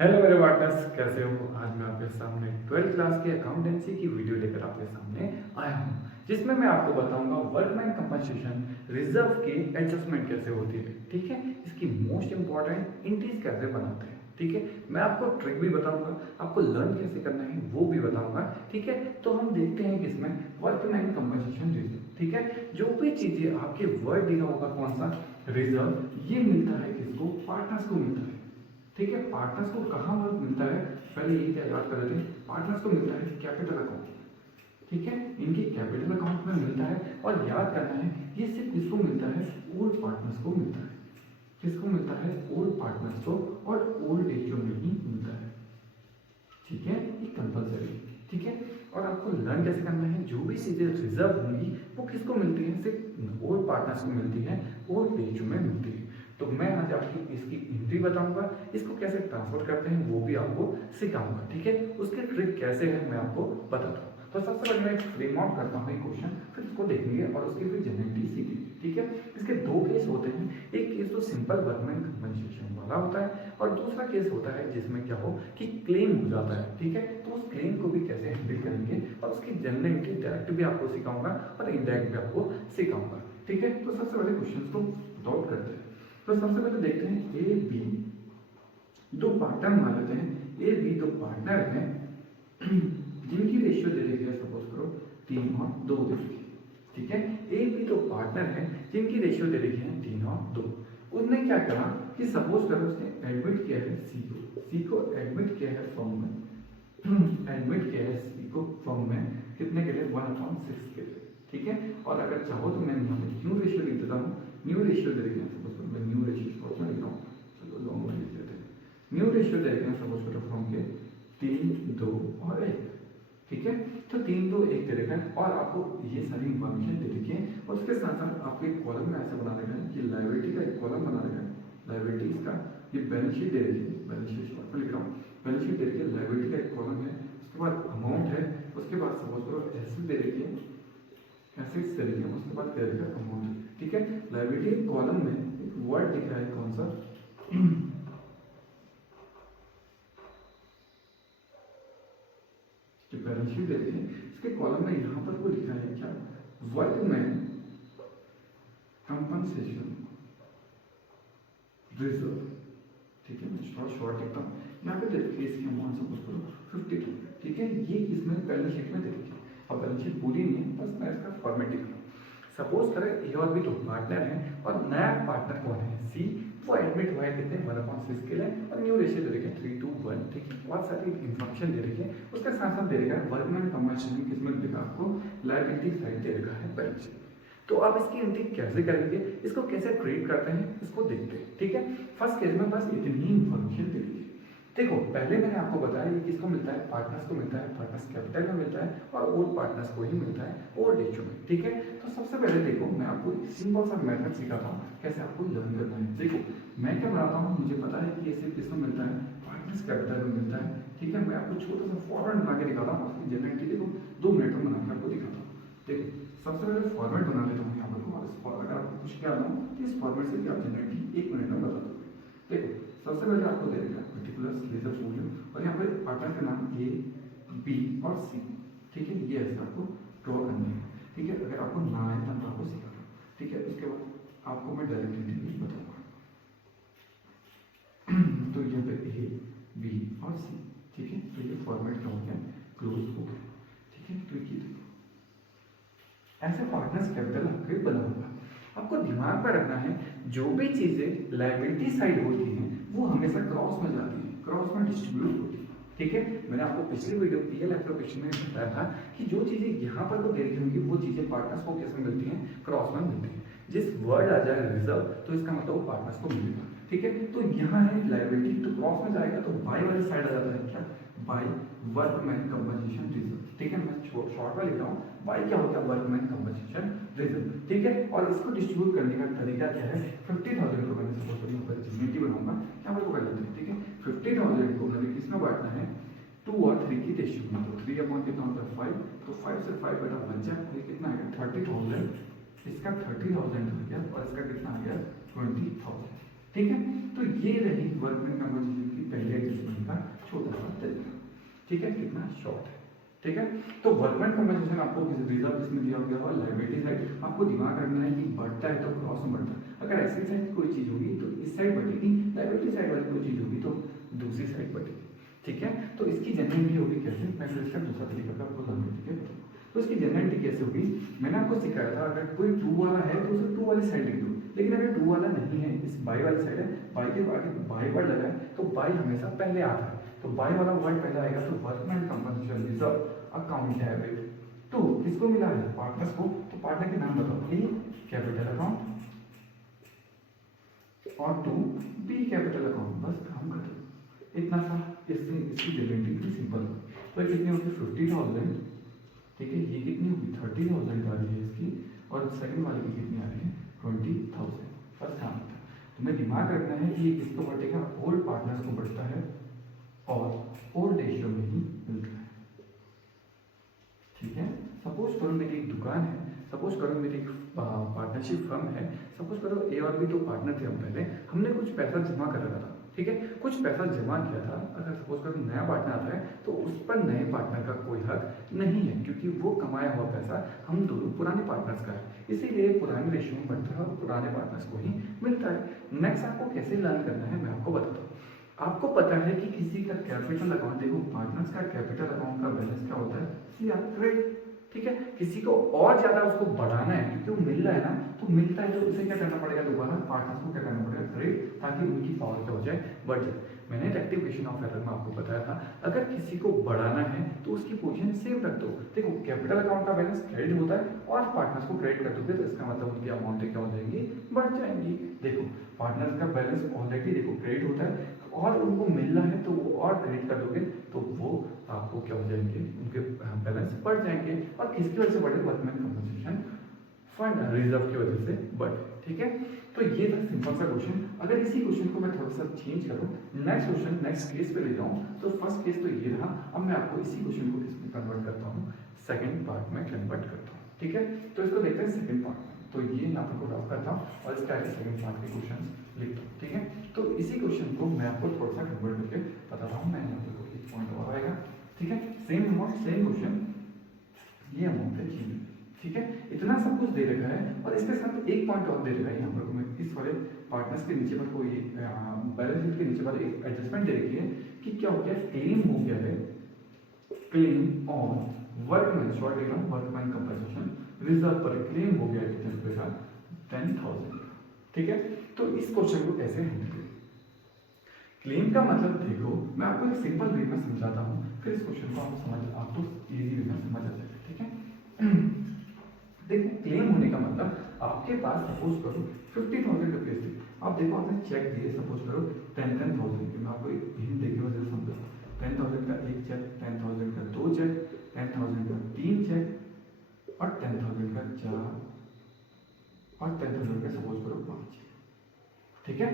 Hello मेरे partners, कैसे हो? आज मैं आपके सामने 12th क्लास की अकाउंटेंसी की वीडियो लेकर आपके सामने आया हूँ, जिसमें मैं आपको बताऊंगा वर्कमैन कंपनसेशन रिजर्व की एडजस्टमेंट कैसे होती है। ठीक है, इसकी मोस्ट इंपॉर्टेंट इंट्रीज कैसे बनाते हैं। ठीक है, मैं आपको ट्रिक भी बताऊंगा, आपको लर्न कैसे करना है वो भी बताऊंगा। ठीक है, तो हम देखते हैं कि इसमें वर्कमैन कंपनसेशन रिजर्व, ठीक है, जो भी चीजें आपके वर्ड दिया होगा कौन सा रिजर्व, ये मिलता है किसको? पार्टनर्स को मिलता है। ठीक है, पार्टनर्स को कहाँ वर्क मिलता है? पहले ये क्या याद कर लेते हैं, पार्टनर्स को मिलता है कैपिटल अकाउंट। ठीक है, इनके कैपिटल अकाउंट में मिलता है। और याद करना है, ये सिर्फ किसको मिलता है? ओल्ड पार्टनर्स को मिलता है। किसको मिलता है? ओल्ड पार्टनर्स को, और ओल्ड रेशियो में ही मिलता है। ठीक है, ये कंपलसरी। ठीक है, और आपको लर्न कैसे करना है, जो भी चीजें रिजर्व होंगी वो किसको मिलती है? सिर्फ ओल्ड पार्टनर्स को मिलती है, ओल्ड रेशियो में मिलती है। तो मैं आज आपको इसकी एंट्री बताऊंगा, इसको कैसे ट्रांसफर करते हैं वो भी आपको सिखाऊंगा। ठीक है, उसके ट्रिक कैसे है मैं आपको बताता हूँ। तो सबसे पहले मैं फ्रेम आउट करता हूँ एक क्वेश्चन, फिर उसको देखेंगे और उसकी फिर जनरेटिव सीखेंगे। ठीक है, इसके दो केस होते हैं। एक केस तो सिंपल वर्कमैन कंपनसेशन वाला होता है, और दूसरा केस होता है जिसमें क्या हो कि क्लेम हो जाता है। ठीक है, तो उस क्लेम को भी कैसे हैंडल करेंगे, और उसकी जनरेटिव डायरेक्ट भी आपको सिखाऊंगा और इनडायरेक्ट भी आपको सिखाऊंगा। ठीक है, तो सबसे पहले क्वेश्चन को सॉल्व करते हैं। तो सबसे पहले देखते हैं, ए बी दो पार्टनर मान लेते हैं। ए बी दो पार्टनर हैं जिनकी रेशियो दे रखी है, सपोज करो 3 और 2 दे रखी है। ठीक है, ए बी दो पार्टनर हैं जिनकी रेशियो दे रखी है 3 और 2। उसने क्या करा कि सपोज करो उसने एडमिट किया है सी को एडमिट किया है फॉर्म में एडमिट किया है सी को फॉर्म में कितने के लिए? 1/6 के लिए। ठीक है, और अगर चाहो तो मैं यहाँ पे न्यू रेशियो लिख देता हूँ। न्यू रेशियो दे रखी है, सपोज करो मैं न्यू रेशियो लिख रहा हूँ। चलो लॉन्ग में लिख लेते हैं। न्यू रेशियो दे रखे हैं सपोज करो फॉर्म के 3, 2 और 1। ठीक है, तो 3, 2, 1 दे रखा है, और आपको ये सारी इंफॉर्मेशन दे रखी है। और उसके साथ साथ आपको एक कॉलम में ऐसा बना रखा है कि लाइबिलिटी का एक कॉलम बना रखा है, लाइबिलिटीज का। ये बैलेंस शीट दे रखी है, बैलेंस शीट शॉर्ट में लिख रहा हूँ। बैलेंस शीट दे रखी है, लाइबिलिटी का एक कॉलम है, उसके बाद अमाउंट है, उसके बाद सपोज करो एसेट दे रखी है, एसेट्स दे रखी है, उसके बाद दे रखा है अमाउंट। ठीक है, लाइबिलिटी कॉलम में एक वर्ड दिख रहा है कौन सा जो बैलेंस शीट दे रखी है, इसके कॉलम में यहाँ पर वो लिखा है क्या? Workman compensation reserve. ठीक है, मैं थोड़ा शॉर्ट लिखता हूँ। यहाँ पे दे रखी है इसकी अमाउंट, सपोज करो 50,000। ठीक है, ये इसमें बैलेंस शीट में दे रखी है। अब बैलेंस शीट पूरी नहीं है, बस मैं इसका फॉर्मेट लिख रहा हूँ। सपोज करें ए और बी दो पार्टनर हैं, और नया पार्टनर कौन है? सी। वो एडमिट हुआ है कितने? 1/6 के लिए, और न्यू रेशियो दे रखे 3:1। ठीक है, बहुत सारी इन्फॉर्मेशन दे रखी है। उसके साथ साथ दे रखा है वर्कमैन कंपनसेशन, किसमें देखा आपको? लायबिलिटी साइड दे रखा है बैलेंस शीट। तो आप इसकी एंट्री कैसे करेंगे, इसको कैसे ट्रीट करते हैं, इसको देखते हैं। ठीक है, फर्स्ट केस में बस इतनी ही इन्फॉर्मेशन दे दीजिए। देखो, पहले मैंने आपको बताया ये किसको मिलता है? पार्टनर्स को मिलता है, पार्टनर्स कैपिटल में मिलता है, और ओल्ड पार्टनर्स को ही मिलता है ओल्ड रेशियो में। ठीक है, तो सबसे पहले देखो मैं आपको एक सिंपल सा मेथड सिखाता हूँ कैसे आपको लर्न करना है। देखो मैं क्या बनाता हूँ, मुझे पता है कि ये सिर्फ किसको मिलता है? पार्टनर्स कैपिटल में मिलता है। ठीक है, मैं आपको छोटा सा फॉर्मेट बना के दिखाता हूँ, उसकी जनरेटिव देखो 2 मिनट में बना के आपको दिखाता हूँ। देखो सबसे पहले फॉर्मेट बना लेता हूँ यहाँ पर, और अगर आपको कुछ क्या आता हूँ तो इस फॉर्मेट से भी आप जनरेटिव 1 मिनट में बता दोगे। देखो सबसे पहले आपको दे देगा पर्टिकुलर लेजर फॉर्मूला, और यहाँ पर पार्टनर का नाम ए बी और सी। ठीक है, ये ऐसे आपको ड्रॉ करना है। ठीक है, अगर आपको ना आए तब आपको सिखाना। ठीक है, उसके बाद आपको मैं डायरेक्ट बताऊंगा तो यहाँ पे ए बी और सी। ठीक है, तो ये फॉर्मेट क्या हो गया? क्लोज हो गया। ठीक है, तो ये ऐसे पार्टनर्स कैपिटल आपके बना होगा। आपको दिमाग पर रखना है, जो भी चीजें लायबिलिटी साइड होती हैं वो हमेशा क्रॉस में जाती हैं, क्रॉस में डिस्ट्रीब्यूट होती है। ठीक है, मैंने आपको पिछली वीडियो पीएल एप्लीकेशन में बताया था कि जो चीजें यहाँ पर को दे रही होंगी वो चीजें पार्टनर्स को किसमें मिलती हैं? क्रॉस में मिलती हैं। जिस वर्ड आ जाए रिजर्व, तो इसका मतलब पार्टनर्स को मिलेगा। ठीक है, तो यहाँ है लायबिलिटी, तो क्रॉस में जाएगा तो बाई वाली साइड आ जाता है क्या? By workman compensation reserve. ठीक है, मैं शॉर्ट में लिख रहा हूँ, बाई क्या होता है? Workman compensation reserve. ठीक है, और इसको डिस्ट्रीब्यूट करने का तरीका क्या है? 50,000 को मैंने सपोज करो यहाँ पर जिम्मेटी बनाऊंगा, यहाँ पर वो कर लेते हैं। ठीक है, 50,000 को मैंने किसमें बांटना है? 2 और 3 की रेशियो में। तो 3 अपॉन कितना होता है? 5। तो 5 से 5 बटा बच जाए, ये कितना आ गया? 30,000। इसका 30,000 आ गया, और इसका कितना आ गया? 20,000। ठीक है, तो ये रही वर्कमैन कंपनसेशन की पहले एडजस्टमेंट का ठीक है, कितना शॉर्ट है। ठीक है, तो वर्कमैन कंपनसेशन आपको रिजर्व किसमें दिया गया और लायबिलिटी साइड आपको दिमाग रखना है कि बढ़ता है तो क्रॉस में बढ़ता है। अगर ऐसी साइड कोई चीज होगी तो इस साइड बढ़ेगी, लायबिलिटी साइड वाली कोई चीज होगी तो दूसरी साइड बढ़ेगी। ठीक है, तो इसकी जनरलिटी होगी कैसे, मैं फिर इसका दूसरा तरीका का आपको समझ ठीक है। तो इसकी जनरलिटी कैसे होगी, मैंने आपको सिखाया था अगर कोई ट्रू वाला है तो उसे ट्रू वाली साइड लिख दो, लेकिन अगर ट्रू वाला नहीं है, इस बाई वाली साइड है, बाई के आगे बाई वर्ड लगा है तो बाई हमेशा पहले आता है, तो बाई वाला वर्ड पहले आएगा। तो workman compensation reserve account debit to किसको मिला है, पार्टनर्स को। तो पार्टनर के नाम बताओ, ए कैपिटल अकाउंट और टू बी कैपिटल अकाउंट, बस काम खत्म। इतना सा इसकी जनरलिटी सिंपल। तो ये कितनी होगी 50,000, ठीक है, ये कितनी होगी 30,000 आ रही है इसकी, और सेकंड वाले की कितनी आ रही है 20,000, बस काम खत्म। तुम्हें दिमाग रखना है कि किसको बढ़ेगा, ऑल पार्टनर्स को बढ़ता है और ऑल रेशियो में ही मिलता है। ठीक है, सपोज करो मेरी एक दुकान है, सपोज करो मेरी एक पार्टनरशिप फर्म है, सपोज करो ए और बी तो पार्टनर थे हम पहले, हमने कुछ पैसा जमा कर रखा था। ठीक है, कुछ पैसा जमा किया था, अगर सपोज करो नया पार्टनर आता है तो उस पर नए पार्टनर का कोई हक नहीं है, क्योंकि वो कमाया हुआ पैसा हम दोनों पुराने पार्टनर्स का है, इसीलिए पुराने रेशियो में बढ़ता है और पुराने पार्टनर्स को ही मिलता है। नेक्स्ट आपको कैसे लर्न करना है मैं आपको बताता हूँ। आपको पता है कि किसी का कैपिटल अकाउंट, देखो पार्टनर्स का कैपिटल अकाउंट का बैलेंस क्या होता है, सीआर क्रेडिट। ठीक है, किसी को और ज्यादा उसको बढ़ाना है क्योंकि वो मिल रहा है ना, तो मिलता है तो उसे क्या करना पड़ेगा, दोबारा पार्टनर्स को क्या करना पड़ेगा, क्रेडिट, ताकि उनकी पावर क्या हो जाए, बढ़ जाए। मैंने रेक्टिफिकेशन ऑफ एरर में आपको बताया था, अगर किसी को बढ़ाना है तो उसकी पोजीशन सेम रख दो। देखो कैपिटल अकाउंट का बैलेंस क्रेडिट होता है और पार्टनर्स को क्रेडिट कर दोगे तो इसका मतलब उनकी अमाउंट क्या हो जाएंगी, बढ़ जाएंगी। देखो पार्टनर्स का बैलेंस ऑलरेडी देखो क्रेडिट होता है और उनको मिल रहा है तो वो और क्रेडिट कर दोगे तो वो आपको क्या हो जाएंगे, उनके बैलेंस बढ़ जाएंगे। और किसकी वजह से बढ़े, वर्कमैन कंपनसेशन फंड रिजर्व की वजह से बढ़े। ठीक है, तो ये था सिंपल सा क्वेश्चन। अगर इसी क्वेश्चन को मैं थोड़ा सा चेंज करूं, नेक्स्ट क्वेश्चन नेक्स्ट केस पे ले जाऊं, तो फर्स्ट केस तो ये रहा, अब मैं आपको इसी क्वेश्चन को किसमें कन्वर्ट करता हूं, सेकंड पार्ट में कन्वर्ट करता हूं। ठीक है, तो इसको देखते हैं सेकंड पार्ट में। तो ये यहाँ पर ड्रॉप करता हूँ और इसका सेकंड पार्ट के क्वेश्चन लिखता हूँ। ठीक है, तो इसी क्वेश्चन को मैं आपको थोड़ा सा कन्वर्ट करके बताता हूँ। मैं यहाँ पर एक पॉइंट और आएगा। ठीक है, सेम अमाउंट सेम क्वेश्चन, ये अमाउंट है जी। ठीक है, इतना सब कुछ दे रखा है और इसके साथ एक पॉइंट और दे रखा है यहाँ पर, मैं इस वाले पार्टनर्स के नीचे पर कोई बैलेंस शीट के नीचे पर एक एडजस्टमेंट दे रखी है कि क्या हो गया, क्लेम हो गया है, claim on workman, short workman compensation reserve पर क्लेम हो गया कितने रुपए का, 10,000। ठीक है, तो इस क्वेश्चन को कैसे हैंडल करें, क्लेम का मतलब देखो मैं आपको एक सिंपल वे में समझाता हूँ, फिर इस क्वेश्चन को आपको इजी वे में समझ आ जाएगा। ठीक है, देखो क्लेम होने का मतलब आपके पास सपोज करो 50,000 रुपये थे, आप देखो आपने चेक दिए सपोज करो 10,000 के, मैं आपको हिंट देके वजह समझा, 10,000 का एक चेक, 10,000 का दो चेक, 10,000 का तीन चेक और 10,000 का चार और 10,000 का सपोज करो 5। ठीक है,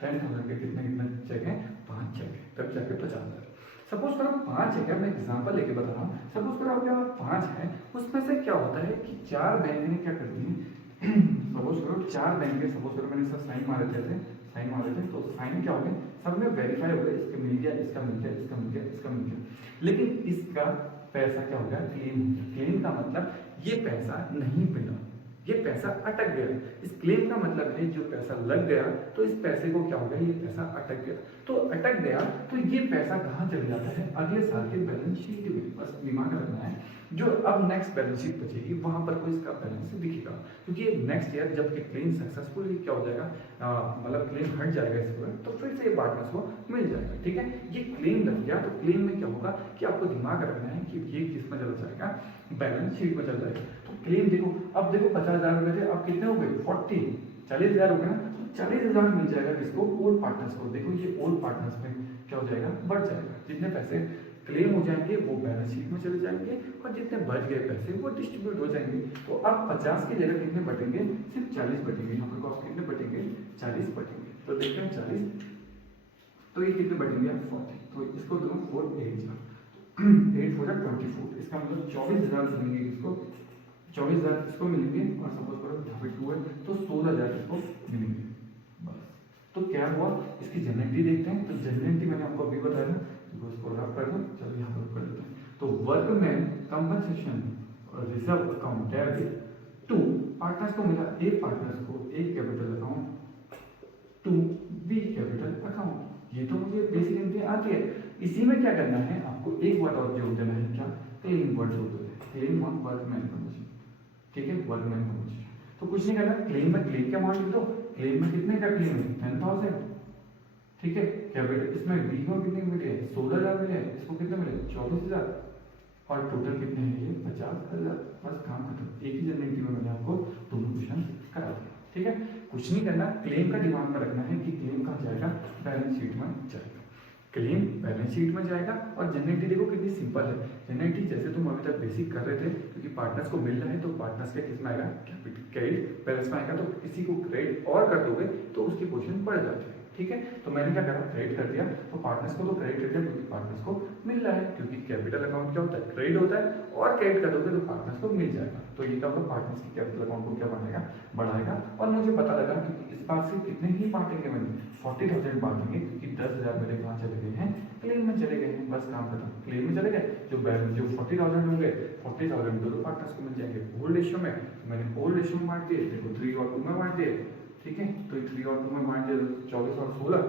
10,000 के कितने कितने चेक हैं, 5 चेक है, तब जाके 50,000। सपोज करो 5 चेक है, मैं एग्जांपल लेके बता रहा हूँ, सपोज करो आपके पास 5 है, उसमें से क्या होता है कि 4 बैंक ने क्या करती है सपोज करो 4 बैंक के, सपोज करो मैंने सब साइन मारे थे, तो साइन क्या हो गए, सब में वेरीफाई हो गए, इसका मिल गया, इसका मिल गया, इसका मिल गया, इसका मिल गया, लेकिन इसका पैसा क्या हो गया, क्लेम हो गया। क्लेम का मतलब ये पैसा नहीं मिला, ये पैसा अटक गया। इस क्लेम का मतलब है जो पैसा लग गया तो इस पैसे को क्या हो गया, ये पैसा अटक गया। तो अटक गया तो ये पैसा कहाँ चले जाता है, अगले साल के बैलेंस शीट में। बस दिमाग रखना है, जो अब नेक्स्ट बैलेंस शीट बचेगी वहां पर कोई इसका बैलेंस दिखेगा, क्योंकि नेक्स्ट ईयर जब ये क्लेम सक्सेसफुली क्या हो जाएगा, मतलब क्लेम हट जाएगा इसको, तो फिर से ये पार्टनर्स को मिल जाएगा। ठीक है, ये क्लेम लग गया तो क्लेम में क्या होगा कि आपको दिमाग रखना है कि ये किस में चला जाएगा, बैलेंस शीट में चल जाएगा। तो क्लेम देखो, अब देखो 50,000 रुपए थे, अब कितने हो गए 40,000 हो गए ना, तो 40,000 मिल जाएगा किसको, ओल्ड पार्टनर्स को। देखो ये ओल्ड पार्टनर्स में क्या हो जाएगा, बढ़ जाएगा, जितने पैसे क्लेम हो जाएंगे वो बैलेंस शीट में चले जाएंगे और जितने बच गए पैसे वो डिस्ट्रीब्यूट हो जाएंगे। तो अब 50 की जगह कितने बटेंगे, सिर्फ 40 बटेंगे। यहाँ पर आप कितने बटेंगे, 40 बटेंगे। तो देखते हैं 40, तो ये कितने बटेंगे, 40, तो इसको दो 4 8 4 24, इसका मतलब 24,000 मिलेंगे किसको, 24,000 इसको मिलेंगे, और सपोज करो यहाँ पे 2 है तो 16,000 इसको मिलेंगे। बस, तो क्या हुआ, इसकी जनरेटिव देखते हैं। तो जनरेटिव मैंने आपको अभी बताया था, इसको रफ कर दो, चलो यहाँ पर कर workman compensation reserve account debit to partners को मिला, ए पार्टनर्स को A capital account to B capital account. ये तो मुझे बेसिक एंट्री आती है। इसी में क्या करना है आपको, एक वर्ड और जोड़ देना है, क्या क्लेम वर्ड जोड़ देना है, क्लेम ऑन वर्कमैन कंपनसेशन। ठीक है, वर्कमैन कंपनसेशन तो कुछ नहीं करना, क्लेम में क्लेम का अमाउंट लिख दो। क्लेम में कितने का क्लेम है 10,000। ठीक है, कैपिटल इसमें बी को कितने मिले हैं 16,000 मिले हैं, इसको कितने मिले 24,000 और टोटल कितने हैं ये 50,000। बस काम खत्म। एक ही जनरेटिव में मैंने आपको दोनों क्वेश्चन करा दिया। ठीक है, कुछ नहीं करना, क्लेम का दिमाग में रखना है कि क्लेम कहाँ जाएगा, बैलेंस शीट में जाएगा। क्लेम बैलेंस शीट में जाएगा और जनरेटिव देखो कितनी सिंपल है। जनरेटिव जैसे तुम अभी तक बेसिक कर रहे थे, क्योंकि पार्टनर्स को मिल रहा है तो पार्टनर्स के किस में आएगा, कैपिटल क्रेडिट बैलेंस में आएगा। तो किसी को क्रेडिट और कर दोगे तो उसकी पोजीशन बढ़ जाती है। ठीक है, तो मैंने क्या करा, क्रेडिट कर दिया। तो पार्टनर्स को तो क्रेडिट कर दिया क्योंकि पार्टनर्स को मिल रहा है, क्योंकि कैपिटल अकाउंट क्या होता है, क्रेडिट होता है, और क्रेडिट कर दोगे तो पार्टनर्स को मिल जाएगा। तो ये क्या होगा, पार्टनर्स की कैपिटल अकाउंट को क्या बढ़ाएगा, बढ़ाएगा। और मुझे पता लगा क्योंकि इस बार से कितने ही बांटेंगे, मैंने 40,000 बांटेंगे, क्योंकि 10,000 मेरे कहाँ चले गए हैं, क्लेम में चले गए हैं। बस काम खत्म, क्लेम में चले गए। जो 40,000 होंगे, 40,000 दोनों पार्टनर्स को मिल जाएंगे ओल्ड रेशियो में। मैंने ओल्ड रेशियो में बांट दिए, देखो 3 और 2 में बांट दिए। ठीक है, तो 3 और 2 में बांट दिया, 24 और 16।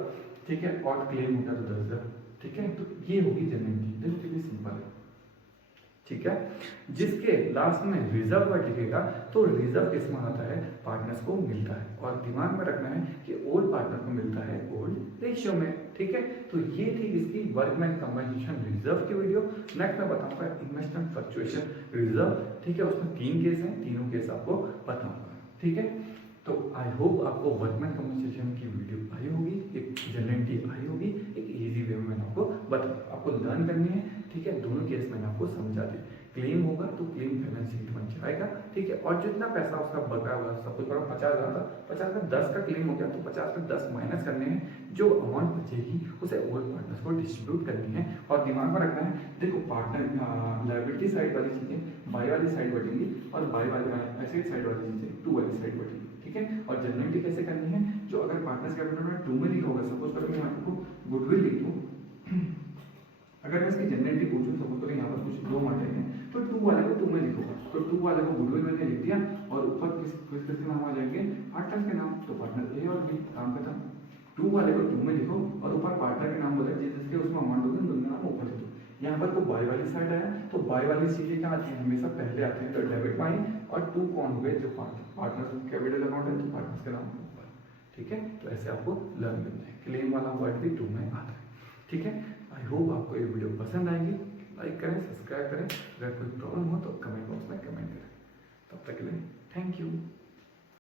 ठीक है, और क्लेम होगा तो 10,000। ठीक है, तो ये होगी जनरेटिव। देखो कितनी सिंपल है। ठीक है, जिसके लास्ट में रिजर्व वर्ड लिखेगा तो रिजर्व किसमें आता है, पार्टनर्स को मिलता है। और दिमाग में रखना है कि ओल्ड पार्टनर को मिलता है ओल्ड रेशियो में। ठीक है, तो ये थी इसकी वर्कमैन कंपनसेशन रिजर्व की वीडियो। नेक्स्ट मैं बताऊंगा इन्वेस्टमेंट फ्लक्चुएशन रिजर्व। ठीक है, उसमें 3 केस हैं, तीनों केस आपको बताऊंगा। ठीक है, तो आई होप आपको वर्कमैन कंपनसेशन की वीडियो आई होगी, एक जनरेटिव आई होगी, एक इजी वे में मैंने आपको बताया। आपको लर्न करनी है। ठीक है, दोनों केस मैंने आपको समझा दिए। क्लेम होगा तो क्लेम बैलेंस शीट में जाएगा। ठीक है, और जितना पैसा उसका बचा हुआ, सपोज करो 50,000 था, 50 में 10 का क्लेम हो गया तो 50 में 10 माइनस करने हैं। जो अमाउंट बचेगी उसे ओल्ड पार्टनर्स को डिस्ट्रीब्यूट करनी है। और दिमाग में रखना है, देखो पार्टनर लायबिलिटी साइड वाली चीजें बाई वाली साइड बटेंगी और बाई वाली एसेट साइड वाली चीजें टू वाली साइड बटेंगी। ठीक है, और जनरेटिव कैसे करनी है, जो अगर पार्टनर्स कैपिटल में 2 में लिखा होगा, सपोज करो मैं आपको गुडविल लिख दूं, अगर मैं इसकी जनरेटिव पूछूं, सपोज करो यहाँ पर कुछ 2 मटे हैं तो 2 वाले को 2 में लिखो। तो 2 वाले को गुडविल मैंने लिख दिया और ऊपर किसके नाम आ जाएंगे, पार्टनर के नाम। तो पार्टनर ए और बी, काम खत्म। 2 वाले को 2 में लिखो और ऊपर पार्टनर के नाम बोले जिसके उसमें अमाउंट होगा, दोनों नाम ऊपर लिखो। यहाँ पर तो बाई वाली साइड आया, तो बाई वाली चीजें क्या आती है, हमेशा पहले आते हैं। तो डेबिट बाई और 2 कौन हो गए, जो पार्टनर कैपिटल अकाउंट है तो पार्टनर्स के नाम ऊपर। ठीक है, तो ऐसे आपको लर्न करना है। क्लेम वाला वर्ड भी 2 में आता है। ठीक है, आई होप आपको ये वीडियो पसंद आएगी। लाइक करें, सब्सक्राइब करें। अगर कोई प्रॉब्लम हो तो कमेंट बॉक्स में कमेंट करें। तब तक के लिए थैंक यू।